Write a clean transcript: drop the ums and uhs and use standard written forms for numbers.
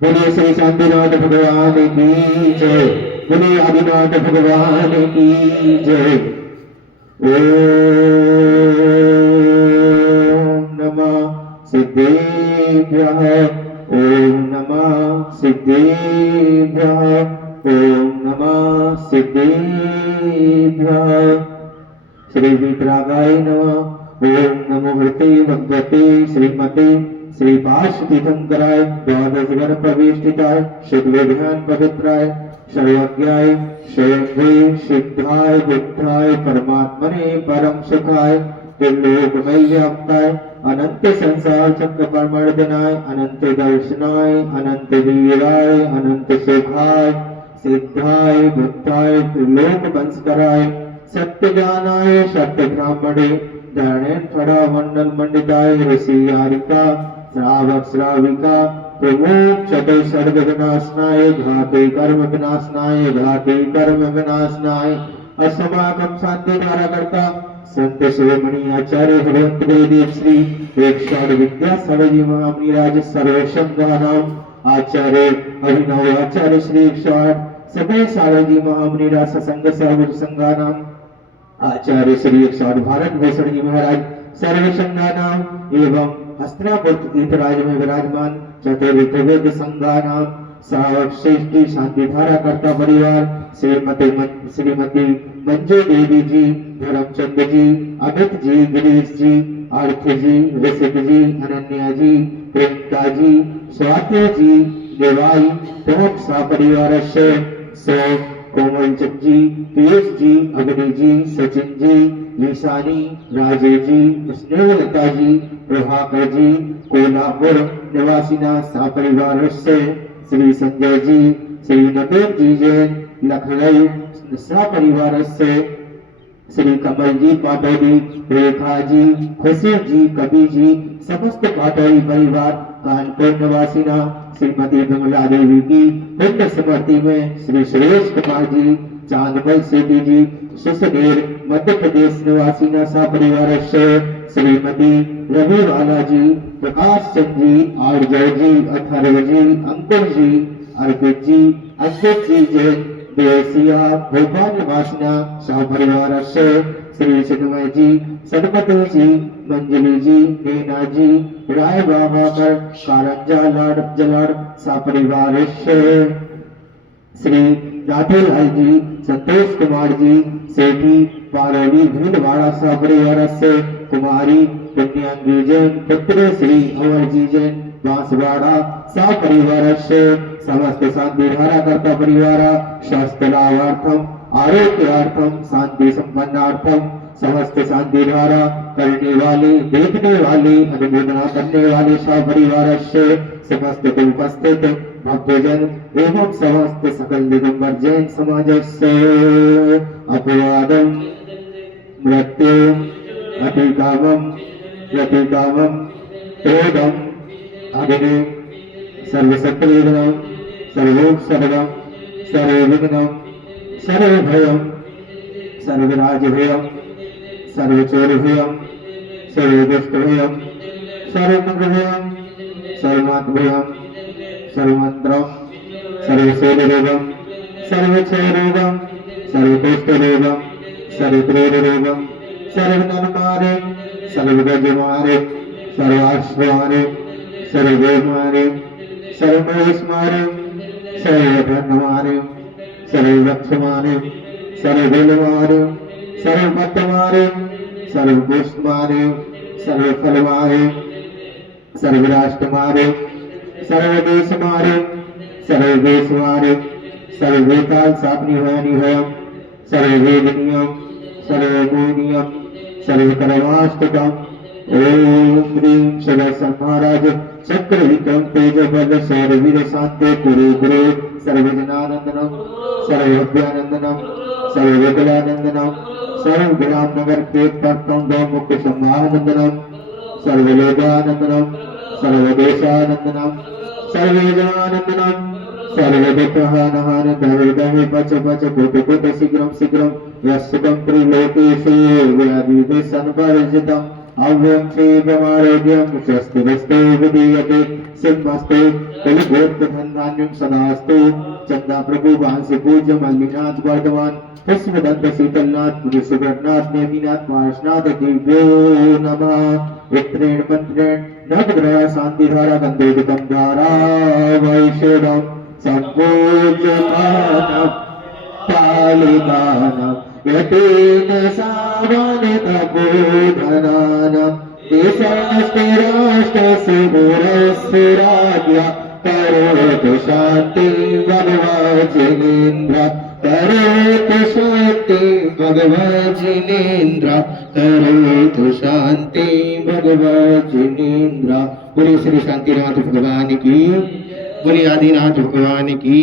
बोलिए श्री शांतिनाथ भगवान की जय। बोलिए आदिनाथ भगवान की जय। ओम नमः सिद्धेभ्यः। ओम नमः सिद्धेभ्यः। ओम नमः सिद्धेभ्यः। श्री वितरागाय नमः। ओम नमो भगवते श्रीमते श्री पार्श्वतीर्थंकराय द्वादश गण प्रविष्टिताय शुक्लध्यान पवित्राय सर्वज्ञाय शयंभे सिद्धाय बुद्धाय परमात्मने परम सुखाय त्रिलोकमय व्याप्ताय अनंत संसार चक्र परमर्दनाय अनंत दर्शनाय अनंत वीराय अनंत सुखाय सिद्धाय बुद्धाय त्रिलोक वंशकराय सत्य ज्ञानाय सत्य ब्राह्मणे धरणेन फड़ा मंडल मंडिताय ऋषि यारिका श्रावक श्राविका प्रमुख चतुर सर्ग विनाशनाय घाते कर्म विनाशनाय घाते कर्म विनाशनाय असमागम शांति द्वारा करता संत शिरोमणि आचार्य भगवंत वेद श्री एक विद्यासागर जी महामणिराज सर्वशंगानाम आचार्य अभिनव आचार्य श्री 108 सभे सागर जी महामणिराज सत्संग सर्व संगानाम आचार्य श्री 108 भारत भूषण जी महाराज सर्वसंगानाम एवं हस्तिनापुर तीर्थराज में विराजमान चतुर्विध संघानाम श्रावक श्रेष्ठी शांतिधारा कर्ता परिवार श्रीमती मंजू देवी जी धर्मचंद जी अमित जी गिरीश जी आर्थ जी ऋषिक जी अनन्या जी प्रेमता जी स्वाति जी देवाई प्रमुख सा परिवार से कोमल जी पीयूष जी अग्नि जी सचिन जी ईशानी राजेश जी स्नेहलता जी प्रभाकर जी कोल्हापुर निवासीना सा परिवार से श्री संजय जी श्री नवीन जी जैन लखनऊ सा परिवार से श्री कमल जी पाटोली रेखा जी खुशी जी कवि जी समस्त पाटोली परिवार कानपुर निवासीना श्रीमती विमला देवी की पुण्य स्मृति में श्री सुरेश कुमार जी चांदमल सेठी जी सुसनेर मध्य प्रदेश निवासीना सा परिवार से श्रीमती रवि वाला जी प्रकाश चंद जी आर्जय जी अथर्व जी अंकुर जी अर्पित जी अंकित जी जैन देसिया भोपाल निवासिना सह परिवार से श्री चिन्मय जी सदमती जी मंजली जी मीना जी राय बाबाकर कारंजा लाड जलाड सा परिवार से श्री राधेलाल जी संतोष कुमार जी सेठी पारोली भीलवाड़ा सा परिवार से कुमारी पुण्यांगी जैन पुत्र श्री अमर जी जैन बांसवाड़ा सा परिवार से समस्त शांति धारा करता परिवार स्वास्थ्य लाभार्थम आरोग्यार्थम शांति संपन्नार्थम समस्त शांति धारा करने वाले देखने वाले अनुमोदना करने वाले सा परिवार से समस्त उपस्थित भक्तजन एवं समस्त सकल दिगंबर जैन समाज से अपवादम मृत्यु अतिकामम प्रतिकामम क्रोधम अग्नि सर्वशत्रुघ्नम सर्वोपसर्गम सर्वविघ्नम सर्वभयम सर्वराजभयम सर्वचोरभयम सर्वदुष्टभयम सर्वमंगलभयम सर्वमात्मभयम सर्वमंत्रम सर्वशैलरोगम सर्वक्षयरोगम सर्वकुष्ठरोगम सर्वक्रोधरोगम सर्वनरमारे सर्वगजमारे सर्वाश्वारे सर्वदेवमारे सर्वमहेशमारे सर्वधनमारे सर्वलक्षमारे सर्वबलमारे सर्वपत्तमारे सर्वपुष्पमारे सर्वफलमारे सर्वराष्ट्रमारे सर्वदेशमारे सर्वदेशमारे सर्ववेताल सापनी भयम सर्ववेदनीयम सर्वगुणीयम सर्वकर्माष्टकम ओम ह्रीं सदा महाराज चक्र विक्रम तेज बल शौरवीर शांति गुरु गुरु सर्वजनानंदनम सर्वभव्यानंदनम सर्वविकलानंदनम सर्वग्राम नगर कीर्तनम गौमुख संभानंदनम सर्वलोकानंदनम सर्वदेशानंदनम सर्वजनानंदनम सर्वदुःखहानहान दहे पच पच कुट शीघ्रम शीघ्रम यस्सुकं त्रिलोकेषु व्याधिः संवर्जितम् अव्यं क्षेममारोग्यं स्वस्तिरस्तु विधीयते सिद्धमस्तु कुलगोत्रधन्धान्यं सदास्तु चंदा प्रभु वांसी पूज्य मल्लिनाथ वर्धमान पुष्पदत्त शीतलनाथ मुनि सुब्रतनाथ नेमिनाथ पार्शनाथ दिव्यो नमः वित्रेण मंत्रेण नवग्रह शांति धारा गंधोदकं धारा वैष्णव संपूज्यमानम् पालिकानां यतेन सावनितबोधनानां देशस्य राष्ट्रस्य गुरस्य राज्ञा करोतु शान्तिं भगवज्जिनेन्द्र करोतु शान्तिं भगवज्जिनेन्द्र करोतु शान्तिं भगवज्जिनेन्द्र। बोलिए श्री शांतिनाथ भगवान की, बोलिए आदिनाथ भगवान की।